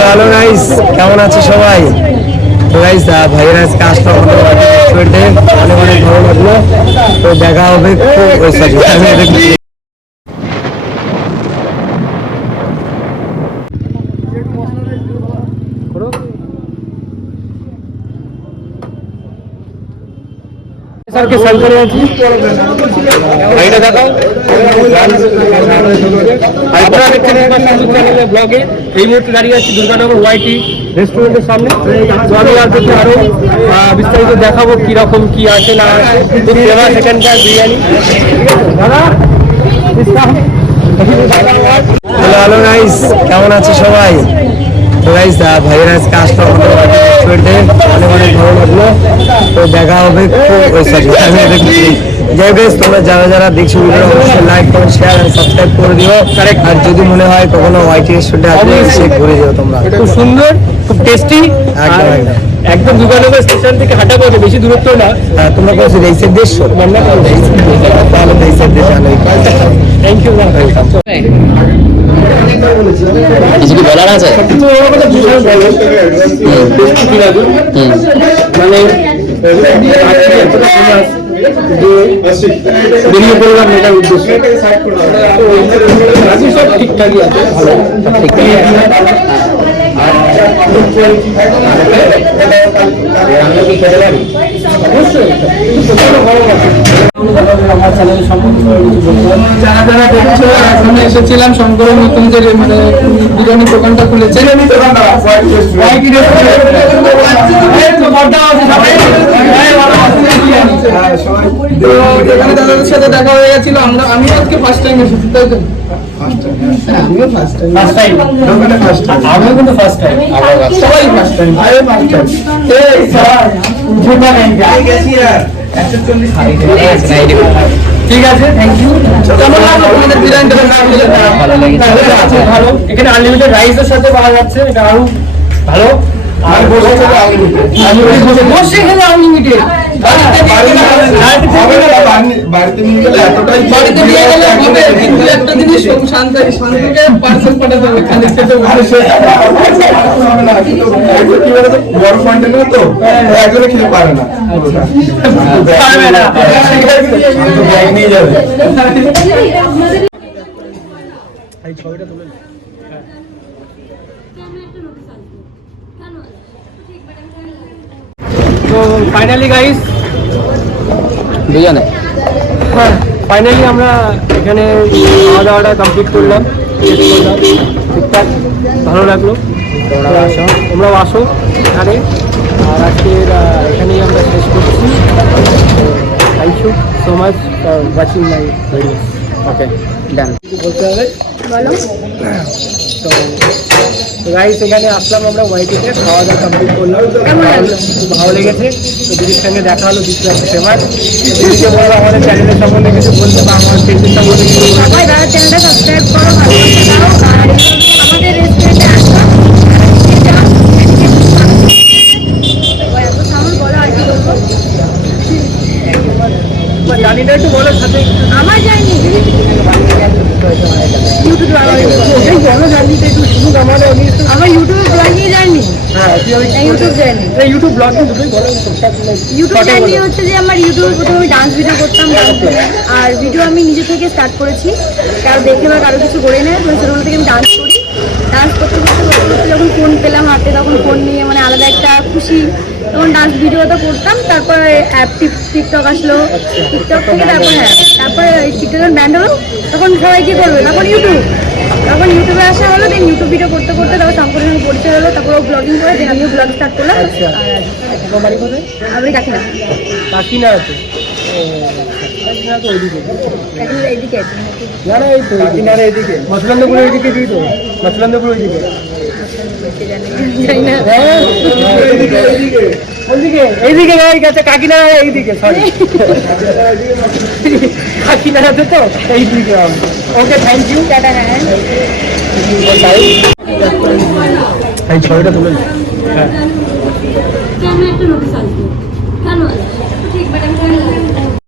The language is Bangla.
হ্যালো গাইস, কেমন আছে সবাই? তো গাইস ভাইয়ের আজকে আসলাম রেস্টুরেন্টে, অনেক অনেক ভালো লাগলো। তো দেখা হবে স্যারকে সেল করে আছি। এইটা দেখাও। আপনারা দেখছেন চ্যানেলে ব্লগে। এই মুহূর্তে দাঁড়িয়ে আছি দুর্গানগর ওয়াইটি রেস্টুরেন্টের সামনে। তো আমি আপনাদের আরো বিস্তারিত দেখাবো কিরকম কি আছে না আছে। খুব ফেমাস এখানকার বিরিয়ানি। দাদা হ্যালো গাইস, কেমন আছে সবাই? তো গাইস ভাইয়ের আজকে আসলাম রেস্টুরেন্টে, অনেক অনেক ভালো লাগলো। তো দেখা হবে যাই গাইস, তোমরা যারা যারা দেখছো ভিডিওটা অবশ্যই লাইক কমেন্ট শেয়ার আর সাবস্ক্রাইব করে দিও। আর যদি মনে হয় কখনো ওয়াইটি রেস্টুরেন্টে আসবে সে ঘুরে যেও তোমরা। খুব সুন্দর, খুব টেস্টি, একদম দুর্গানগর স্টেশন থেকে হাঁটা পড়বে, বেশি দূরত্ব না। তোমরা বলছো এই সাইড দেশো তাহলে এই সাইড দেশ আলো। Thank you, welcome. কিছু কি বলার আছে? মানে বেরিয়ে পড়লাম এটার উদ্দেশ্যে। সব ঠিকঠাকই আছে, ভালো যারা যারা দেখছো, এখন এসেছিলাম শঙ্করের নতুন যে মানে বিরিয়ানি দোকানটা খুলেছে। এখানে দাদাদের সাথে দেখা হয়ে গেছিল। আমি আজকে ফার্স্ট টাইম এসেছি, তাই তো? আমিও ফার্স্ট টাইম, আমিও কিন্তু ফার্স্ট টাইম, সবাই ফার্স্ট টাইম। ঠিক আছে, থ্যাংক ইউ। কেমন লাগলো তোমাদের বিরিয়ানিটা? ভালো। এখানে আনলিমিটেড রাইসের সাথে পাওয়া যাচ্ছে, এটা আরো ভালো। আর বসে খেলে আনলিমিটেড। বাড়িতে নিয়ে গেলে এতটাই, বাড়িতে নিয়ে গেলে হবে, কিন্তু একটা জিনিস শান্তকে পার্সেল পাঠাতে হবে। খালি সেটা হবে না, কিন্তু কি বলতো, বড় কন্টেনার তো একজনে খেতে পারে না, পারবে না, ব্যাগ নিয়ে যাবে। এই ছবিটা তুলে তো ফাইনালি গাইস, দুজনে হ্যাঁ ফাইনালি আমরা এখানে খাওয়া দাওয়াটা কমপ্লিট করলাম, ঠিকঠাক ভালো লাগলো। তোমরাও আসো এখানে। আর আজকের এখানেই আমরা শেষ করছি। Thank you so much for watching my videos. Okay, done. বলতে হবে বলো। তো গাইস এখানে আসলাম আমরা ওয়াইটিতে, খাওয়া দাওয়া কমপ্লিট করলাম, খুব ভালো লেগেছে। তো দিদির সঙ্গে দেখা হলো, দিদি একটা ফেমাস। দিদিকে বলবো আমাদের চ্যানেলের সম্বন্ধে কিছু বলতে, বা আমার ফেসবুক সম্বন্ধে কিছু বলতে। সবাই দাদা চ্যানেলটা সাবস্ক্রাইব করো, ভালোবাসা দাও, আর আমাদের রেস্টুরেন্টে আসো, এত সামন বলো আর কি বলবো। জানিটা একটু বলো সাথে। আমার যায়নি ইউটিউবে, আমার ইউটিউবে ব্লগ নিয়ে যায়নি। ইউটিউব যায়নি, ইউটিউব ব্লগ দুটোই বলো। ইউটিউব জার্নি হচ্ছে যে আমার ইউটিউবে প্রথমে আমি ডান্স ভিডিও করতাম, আর ভিডিও আমি নিজে থেকে স্টার্ট করেছি, কারো দেখে বা কারো কিছু করে নেয়। তো সেগুলো থেকে আমি ডান্স করি। ডান্স করতে করতে যখন ফোন পেলাম হাতে, তখন ফোন নিয়ে মানে আলাদা একটা খুশি, তখন ডান্স ভিডিওটা করতাম। তারপরে অ্যাপ টিকটক আসলো, টিকটক থেকে তারপরে টিকটক যখন ব্যান্ড হলো, তখন সবাই কী করবে, তখন ইউটিউবে আসা হলো। দেন ইউটিউব ভিডিও করতে করতে তারপর শঙ্করের সঙ্গে পরিচয় হলো, তারপর ও ব্লগিং করে, দেন আমিও ব্লগ স্টার্ট করলাম। আমি কাকিনা আছে, এইদিকে আছি, না না এই তো কিনারে এদিকে, মসলান্দপুরের এদিকে দিই তো, মসলান্দপুর ওইদিকে, এইদিকে গেছে কাকিনাড়া, এইদিকে সরি কাকিনাড়াতে তো এইদিকে। ওকে, থ্যাংক ইউ, টাটা। এই ছবিটা তুলে। হ্যাঁ, একটা নোটিস আসবে, কেন ঠিক ম্যাডাম